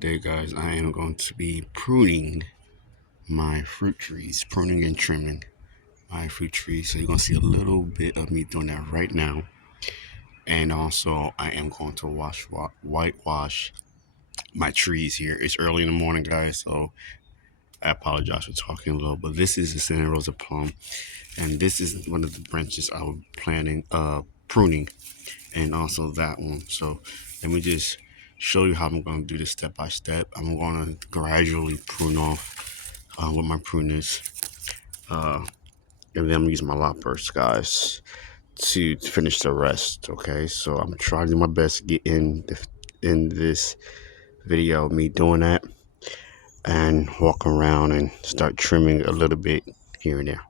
Today, guys, I am going to be pruning my fruit trees, pruning and trimming my fruit trees. So you're going to see a little bit of me doing that right now. And also, I am going to whitewash my trees here. It's early in the morning, guys, so I apologize for talking a little, but this is the Santa Rosa plum, and this is one of the branches I was planning pruning, and also that one. So let me just show you how I'm going to do this step by step. I'm going to gradually prune off with my pruners, and then I'm gonna use my loppers, guys, to finish the rest. Okay, so I'm trying to do my best to get in this video, me doing that and walk around and start trimming a little bit here and there.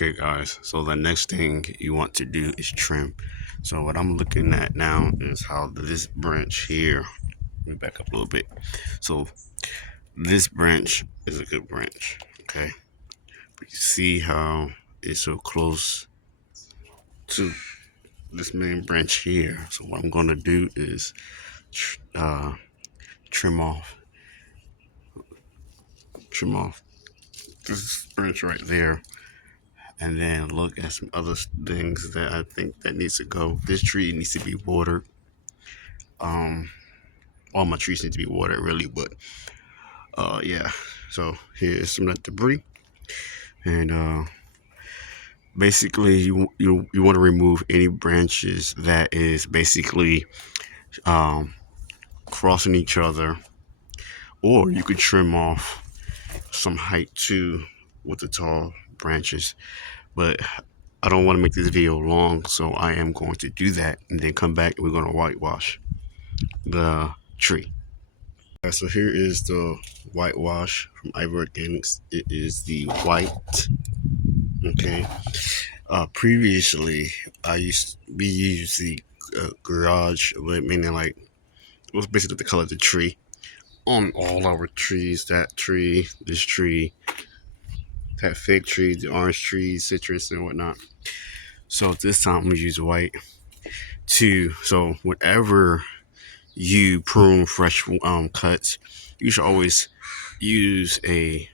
Okay, guys, so the next thing you want to do is trim. So what I'm looking at now is how this branch here, let me back up a little bit. So this branch is a good branch, okay? But you see how it's so close to this main branch here. So what I'm gonna do is uh, trim off this branch right there, and then look at some other things that I think that needs to go. This tree needs to be watered. All my trees need to be watered, really, but yeah. So here's some of that debris, and basically you want to remove any branches that is basically crossing each other, or you could trim off some height too with the tall branches. But I don't want to make this video long, so I am going to do that and then come back and we're going to whitewash the tree. So here is the whitewash from Ivor Organics. It is the white. Okay. Previously, we used the garage, meaning like it was basically the color of the tree on all our trees. That tree, this tree, that fig tree, the orange tree, citrus, and whatnot. So this time we use white too. So whenever you prune fresh cuts, you should always use a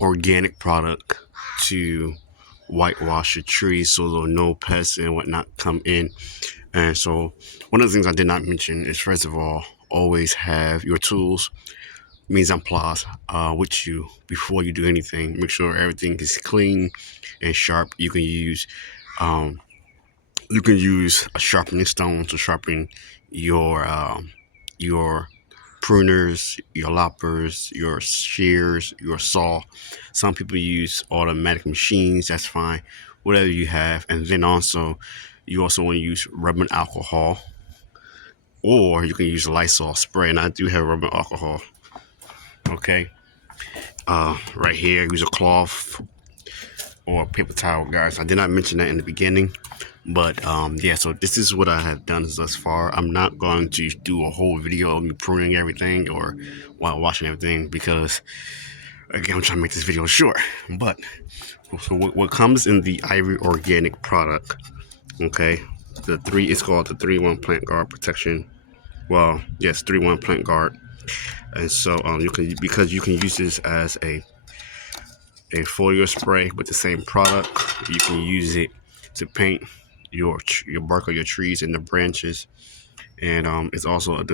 organic product to whitewash your trees so there no pests and whatnot come in. And so one of the things I did not mention is, first of all, always have your tools, mise en place, with you before you do anything. Make sure everything is clean and sharp. Um, you can use a sharpening stone to sharpen your pruners, your loppers, your shears, your saw. Some people use automatic machines. That's fine. Whatever you have, and then also you also want to use rubbing alcohol, or you can use Lysol spray. And I do have rubbing alcohol. Okay, right here, use a cloth or a paper towel, guys. I did not mention that in the beginning. But yeah, so this is what I have done thus far. I'm not going to do a whole video of me pruning everything or while washing everything because, again, I'm trying to make this video short. But so what comes in the Ivory Organic product, okay, it's called the 3-1 Plant Guard Protection. Well, yes, 3-1 Plant Guard. And so because you can use this as a foliar spray with the same product. You can use it to paint your bark of your trees and the branches, and it's also a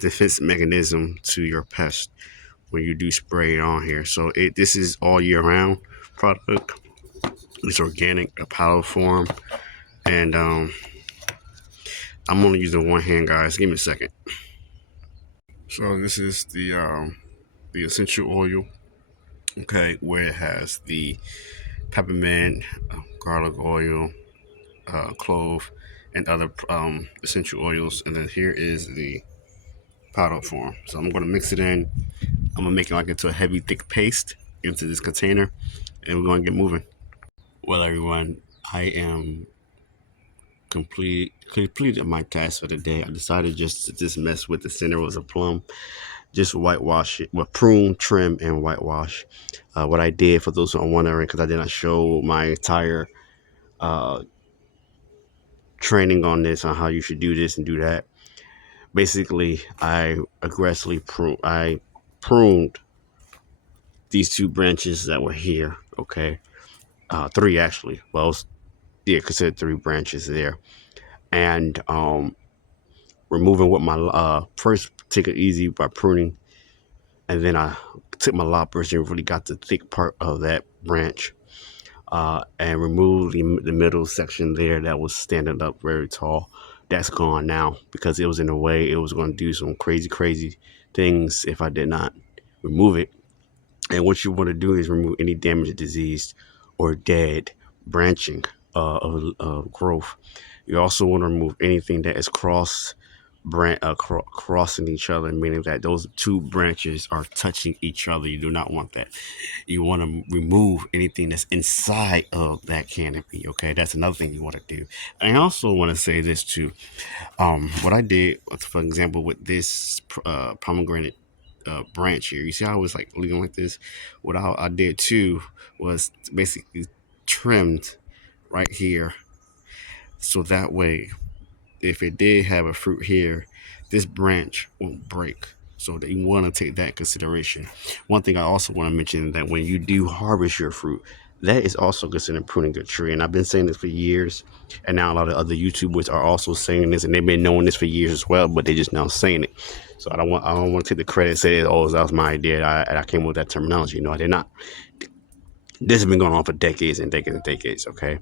defense mechanism to your pest when you do spray it on here. So this is all year round product. It's organic, a powder form, and I'm only using one hand, guys. Give me a second. So this is the essential oil, okay, where it has the peppermint, garlic oil, clove, and other essential oils. And then here is the powder form. So I'm going to mix it in. I'm going to make it like into a heavy, thick paste into this container, and we're going to get moving. Well, everyone, I am completed my task for the day. I decided just to just mess with the center was a plum, just whitewash it, well, prune, trim, and whitewash. What I did, for those who are wondering, because I did not show my entire uh, training on this, on how you should do this and do that. Basically, I aggressively pruned these two branches that were here. Okay, three actually. Well, yeah, consider three branches there, and removing what my first take it easy by pruning, and then I took my loppers and really got the thick part of that branch. And remove the middle section there that was standing up very tall. That's gone now because it was in the way. It was going to do some crazy things if I did not remove it. And what you want to do is remove any damaged, diseased, or dead branching of growth. You also want to remove anything that is crossing each other, meaning that those two branches are touching each other. You do not want that. You want to remove anything that's inside of that canopy. Okay, that's another thing you want to do. And I also want to say this too. What I did, for example, with this pomegranate branch here, you see how I was like leaving like this. What I did too was basically trimmed right here, so that way, if it did have a fruit here, this branch won't break. So that you want to take that in consideration. One thing I also want to mention that when you do harvest your fruit, that is also considered pruning a tree. And I've been saying this for years, and now a lot of other YouTubers are also saying this, and they've been knowing this for years as well, but they just now saying it. So I don't want to take the credit and say, oh, that was my idea. I came up with that terminology. No, I did not. This has been going on for decades and decades and decades. Okay.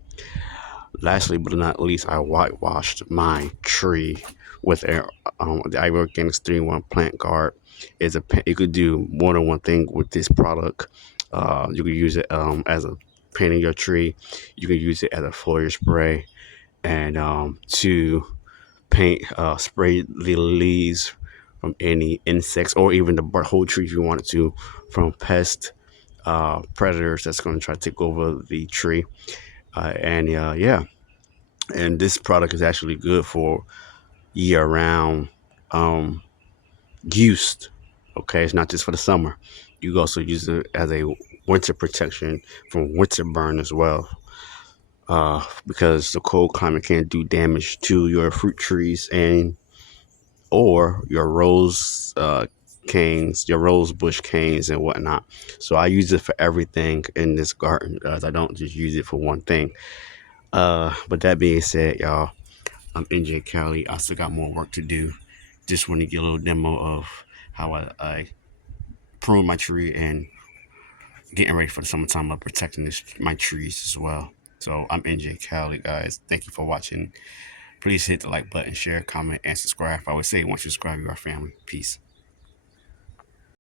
Lastly, but not least, I whitewashed my tree with the Ivory Organics 3-1 Plant Guard. You could do more than one thing with this product. You could use it as a painting your tree. You can use it as a foliar spray, and to spray the leaves from any insects, or even the whole tree if you wanted to, from pest predators that's going to try to take over the tree. And yeah, and this product is actually good for year-round use. Okay, it's not just for the summer. You can also use it as a winter protection from winter burn as well, because the cold climate can do damage to your fruit trees and or your rose canes, your rose bush canes and whatnot. So I use it for everything in this garden, guys. I don't just use it for one thing. But that being said, y'all, I'm NJ Cali. I still got more work to do. Just want to get a little demo of how I prune my tree and getting ready for the summertime of protecting my trees as well. So I'm NJ Cali, guys. Thank you for watching. Please hit the like button, share, comment, and subscribe. I always say once you subscribe, you are family. Peace.